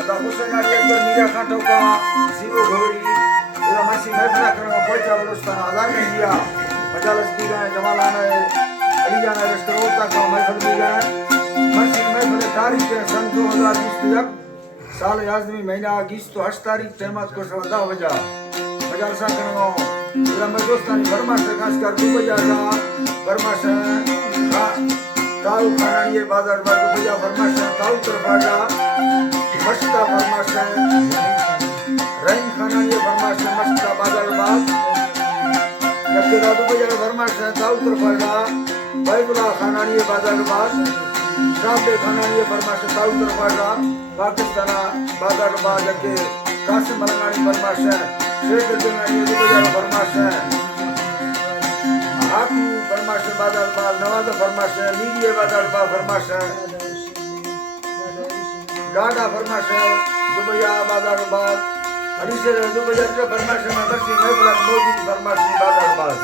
आता हुसैन अली अकबर मीरा खां टोका जीरो घोड़ी इला मसी महफिल करण पहुंचा बलोचिस्तान आजाद में दिया मजालस भी गए जमालाना अली जाना रेस्टोरोटा का महफिल भी गए मसी महफिल तारीख सन 2021 साल याजमी महीना 28 तारीख तहमत को सवदा वजा मजालसा करणो इला मदोस्तानी फरमाश खासकर दुबई जा फरमाश ताऊ खानानी बाजार बाजू भैया फरमाश ताऊ तरफाजा मस्ता फरमाश रहीम खानानी फरमाश मस्ता बाजार बाज जबकि दादू भैया फरमाश ताऊ तरफाजा बैदुल्ला खानानी बाजार बाज शाबे खानानी फरमाश ताऊ तरफाजा पाकिस्तान बाजार बाज के कासिम मलंगानी फरमाश शेख जनानी भैया फरमाश आकू फरमाश बाजार बाल नवाज फरमाश मीडिया बाजार बाल फरमाश गाड़ा फरमाश दुबैया बाजार बाल हरीशे दुबैया जो फरमाश में बर्सी महफिल मौजूद फरमाश बाजार बाल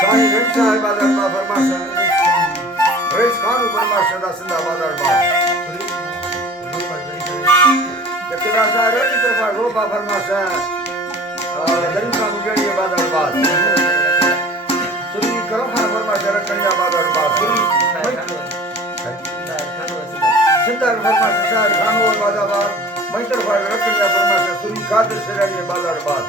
साईं रेमसा बाजार बाल फरमाश रेस खान फरमाश दा सिंधा बाजार बाल जकरा सा रोटी तरफा रोबा फरमाश गरीब का मुजरिया बाजार बाल करम खान फरमाश रखनिया बाजार बात सिंदर फरमाश शायर खानो बाजार बात मैतर फाड़ रखनिया फरमाश सुरी कादिर सिरानी बाजार बात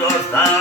Dosta